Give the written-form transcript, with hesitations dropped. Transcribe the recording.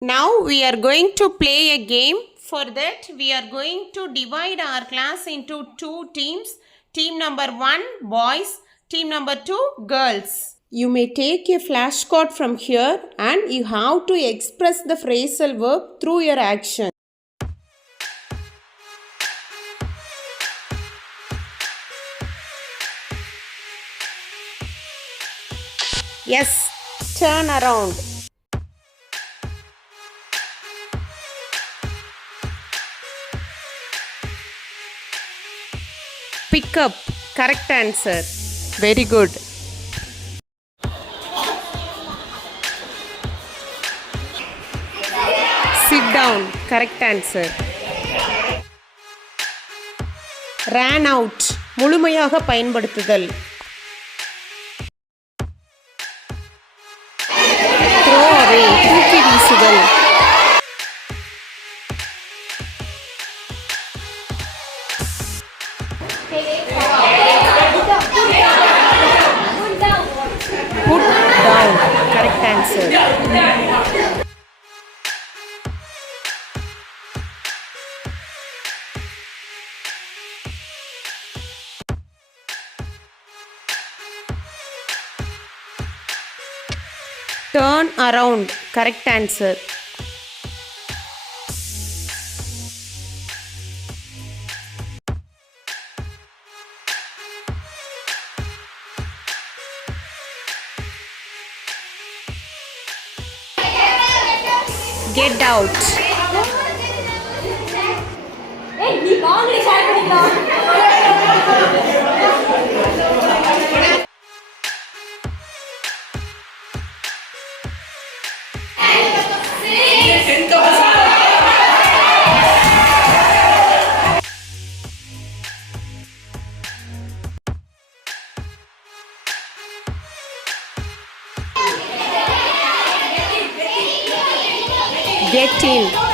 Now we are going to play a game. For that, we are going to divide our class into two teams. Team number 1, boys. Team number 2, girls. You may take a flashcard from here and you have to express the phrasal verb through your action. Yes, turn around. Pick up, correct answer. Very good. Sit down, correct answer. Ran out, முழுமையாக பயன்படுத்துதல். Throw away, தூக்கி வீசுதல். Put down, correct answer. Turn around, correct answer. Get out. Get in.